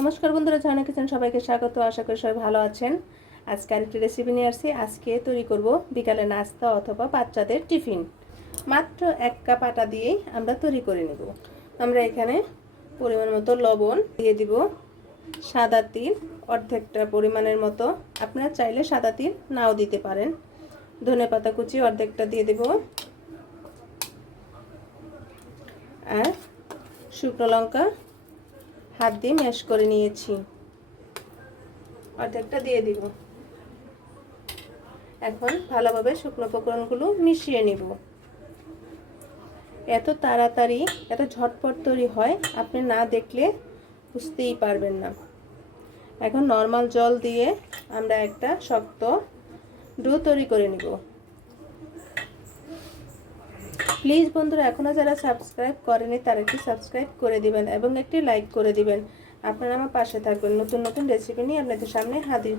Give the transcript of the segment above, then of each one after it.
নমস্কার বন্ধুরা, ঝর্ণা কিচেন সবাইকে স্বাগত। আশা করি সবাই ভালো আছেন। আজকে আরেকটি রেসিপি নিয়ে আসছি। আজকে তৈরি করব বিকালে নাস্তা অথবা বাচ্চাদের টিফিন। মাত্র এক কাপ আটা দিয়েই আমরা তৈরি করে নেব। আমরা এখানে পরিমাণ মতো লবণ দিয়ে দিব। সাদা তিল, অর্ধেকটা পরিমাণের মতো। আপনারা চাইলে সাদা তিল নাও দিতে পারেন। ধনে পাতা কুচি অর্ধেকটা দিয়ে দেব। আর শুকনো লঙ্কা হাত দিয়ে ম্যাশ করে নিয়েছি। অর্ধেকটা দিয়ে দিব। এখন ভালোভাবে শুকনো উপকরণগুলো মিশিয়ে নিব। এত তাড়াতাড়ি, এত ঝটপট তৈরি হয়, আপনি না দেখলে বুঝতেই পারবেন না। এখন নর্মাল জল দিয়ে আমরা একটা শক্ত ডো তৈরি করে নিব। প্লিজ বন্ধুরা এখনও যারা সাবস্ক্রাইব করেনি, তারা একটি সাবস্ক্রাইব করে দিবেন এবং একটি লাইক করে দিবেন। আপনারা আমার পাশে থাকবেন। নতুন নতুন রেসিপি নিয়ে আপনাদের সামনে হাজির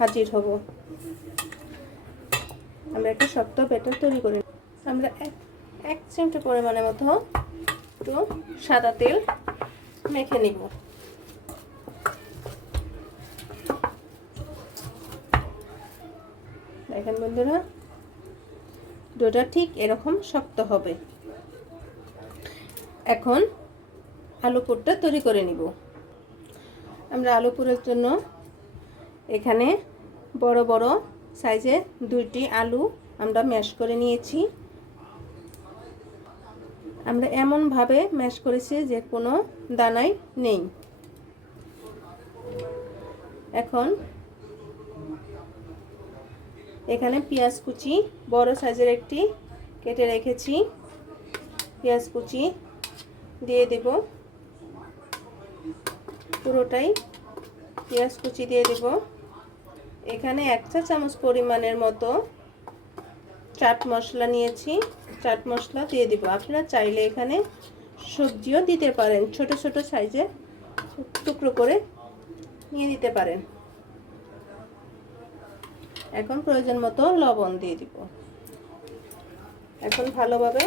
হাজির হব। আমরা একটা শক্ত ব্যাটার তৈরি করি আমরা এক চিমটে পরিমাণের মতো একটু সাদা তেল মেখে নিব। দেখেন বন্ধুরা ডোটা ঠিক এরকম শক্ত হবে। এখন আলু পুরটা তৈরি করে নিব। আমরা আলু পুরের জন্য এখানে বড় বড় সাইজের দুইটি আলু আমরা ম্যাশ করে নিয়েছি। আমরা এমনভাবে ম্যাশ করেছি যে কোনো দানাই নেই। এখন এখানে পেঁয়াজ কুচি, বড় সাইজের একটি কেটে রেখেছি। পেঁয়াজ কুচি দিয়ে দেব। পুরোটাই পেঁয়াজ কুচি দিয়ে দেব। এখানে এক চা চামচ পরিমাণের মতো চাট মশলা নিয়েছি। চাট মশলা দিয়ে দিব। আপনারা চাইলে এখানে সবজিও দিতে পারেন। ছোট ছোট সাইজে টুকরো করে নিয়ে দিতে পারেন। এখন প্রয়োজন মতো লবণ দিয়ে দিব। এখন ভালোভাবে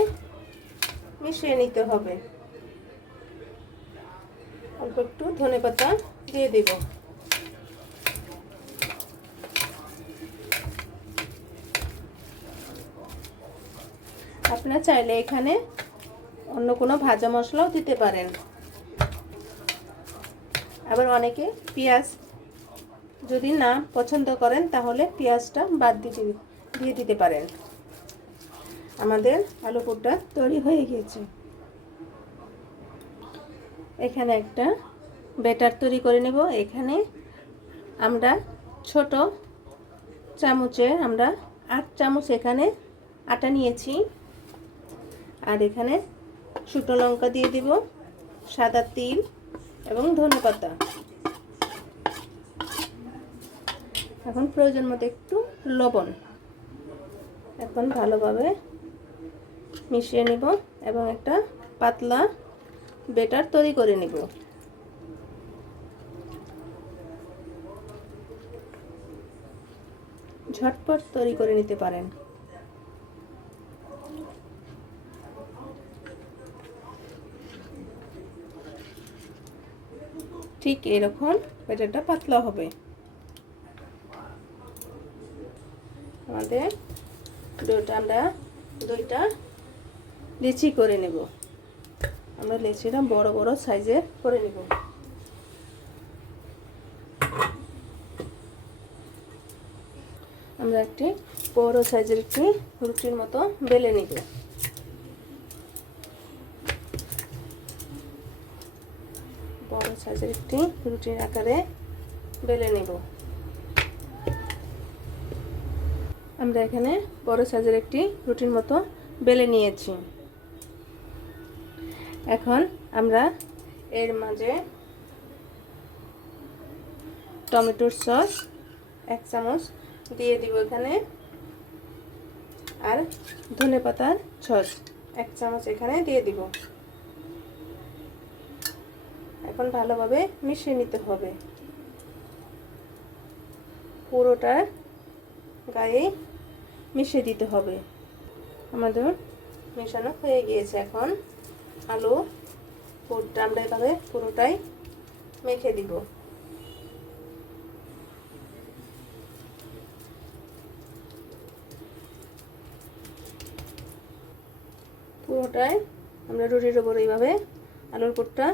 মিশিয়ে নিতে হবে। অল্প একটু ধনে পাতা দিয়ে দিব। আপনারা চাইলে এখানে অন্য কোনো ভাজা মশলাও দিতে পারেন। আবার অনেকে পেঁয়াজ যদি না পছন্দ করেন, তাহলে পেঁয়াজটা বাদ দিতে দিয়ে দিতে পারেন। আমাদের আলু পুরটা তৈরি হয়ে গিয়েছে। এখানে একটা বেটার তৈরি করে নেব। এখানে আমরা ছোট চামচে আমরা আট চামচ এখানে আটা নিয়েছি। আর এখানে শুকনো লঙ্কা দিয়ে দিব, সাদা তিল এবং ধনে পাতা। এখন প্রয়োজন মতো একটু লবণ। এখন ভালোভাবে মিশিয়ে নিব এবং একটা পাতলা বেটার তৈরি করে নিব। ঝটপট তৈরি করে নিতে পারেন। ঠিক এরকম বেটারটা পাতলা হবে। আমাদের দুটা আমরা দইটা লিচি করে নেব। আমরা লিচিটা বড় বড় সাইজের করে নেব। আমরা একটি বড় সাইজের একটি রুটির মতো বেলে নিব। বড় সাইজের একটি রুটির আকারে বেলে নেব। আমরা এখানে বড় সাইজের একটি রুটির মতো বেলে নিয়েছি। এখন আমরা এর মাঝে টমেটোর সস এক চামচ দিয়ে দিব এখানে। আর ধনে পাতার সস এক চামচ এখানে দিয়ে দিব। এখন ভালোভাবে মিশিয়ে নিতে হবে। পুরোটা গায়ে মিশিয়ে দিতে হবে। আমাদের মেশানো হয়ে গিয়েছে এখন। আলু, পুরটা আমরা এভাবে পুরোটাই মেখে দিব। পুরোটাই আমরা রুটির ওপর এইভাবে আলুর পুরটা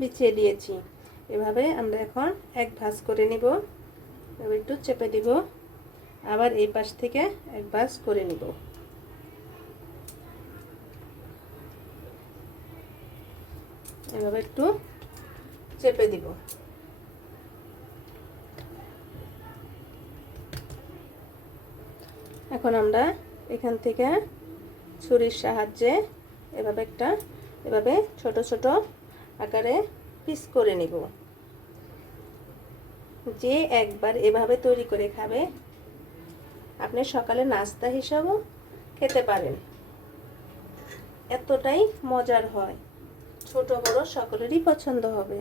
বিছিয়ে দিয়েছি। এভাবে আমরা এখন এক ভাজ করে নিব। একটু চেপে দিব। আবার এই পাশ থেকে এক ভাজ করে নিব। এভাবে একটু চেপে দিব। এখন আমরা এখান থেকে ছুরির সাহায্যে এভাবে একটা, এভাবে ছোট ছোট আকারে পিস করে নিব। যে একবার এভাবে তৈরি করে খাবে আপনি সকালে নাস্তা হিসাবেও খেতে পারেন। এতটাই মজার হয়। ছোট বড় সকলেরই পছন্দ হবে।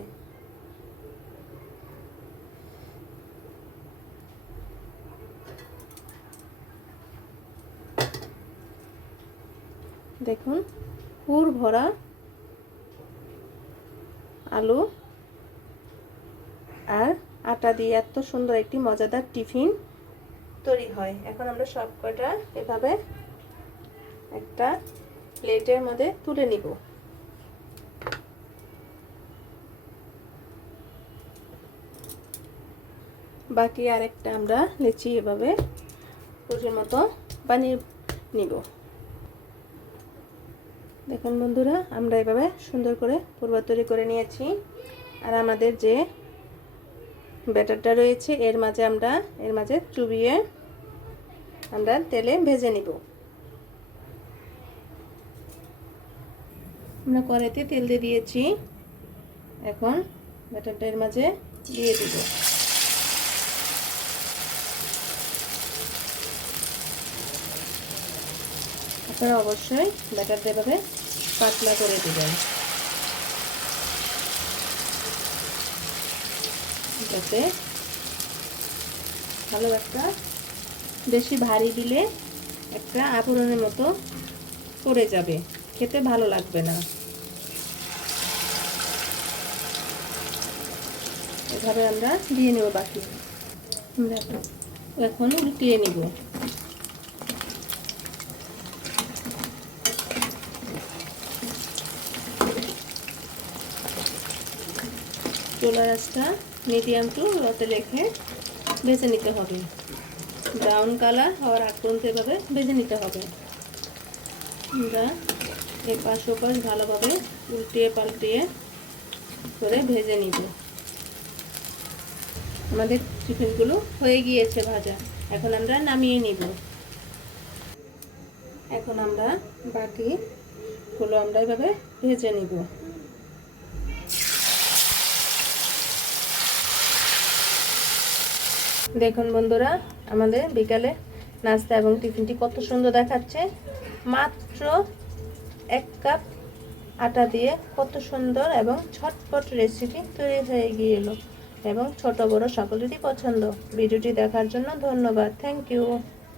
দেখুন, পুর ভরা আলু আর আটা দিয়ে এত সুন্দর একটি মজাদার টিফিন। তৈরি হয়। এখন আমরা সব কটা এভাবে একটা প্লেটের মধ্যে তুলে নিব। বাকি আরেকটা আমরা লেচি এভাবে পুজোর মতো বানিয়ে নিব। দেখুন বন্ধুরা, আমরা এভাবে সুন্দর করে পূর্ব তৈরি করে নিয়েছি। আর আমাদের যে ব্যাটারটা রয়েছে, এর মাঝে আমরা, এর মাঝে চুবিয়ে আমরা তেলে ভেজে নিব। আমরা কড়াইতে তেল দিয়ে দিয়েছি। এখন ব্যাটারটা এর মাঝে দিয়ে দিব। আপনারা অবশ্যই ব্যাটারটা এভাবে পাতলা করে দেবেন। যাতে ভালো একটা, বেশি ভারী দিলে একটা আবরণের মতো পড়ে যাবে। খেতে ভালো লাগবে না। এভাবে আমরা দিয়ে নেব বাকি। এখন উল্টিয়ে নিব। চুলা রাসটা মিডিয়াম টু লতে রেখে ভেজে নিতে হবে। ব্রাউন কালার হওয়ার আগ পর্যন্ত এভাবে ভেজে নিতে হবে। আমরা এ পাশ ওপাশ ভালোভাবে উল্টিয়ে পাল্টিয়ে করে ভেজে নিব। আমাদের টিফিনগুলো হয়ে গিয়েছে ভাজা। এখন আমরা নামিয়ে নিব। এখন আমরা বাকিগুলো আমরা এভাবে ভেজে নিব। দেখুন বন্ধুরা, আমাদের বিকালে নাস্তা এবং টিফিনটি কত সুন্দর দেখাচ্ছে। মাত্র এক কাপ আটা দিয়ে কত সুন্দর এবং ছটপট রেসিপি তৈরি হয়ে গিয়েল এবং ছোট বড় সকলেরই পছন্দ। ভিডিওটি দেখার জন্য ধন্যবাদ। Thank you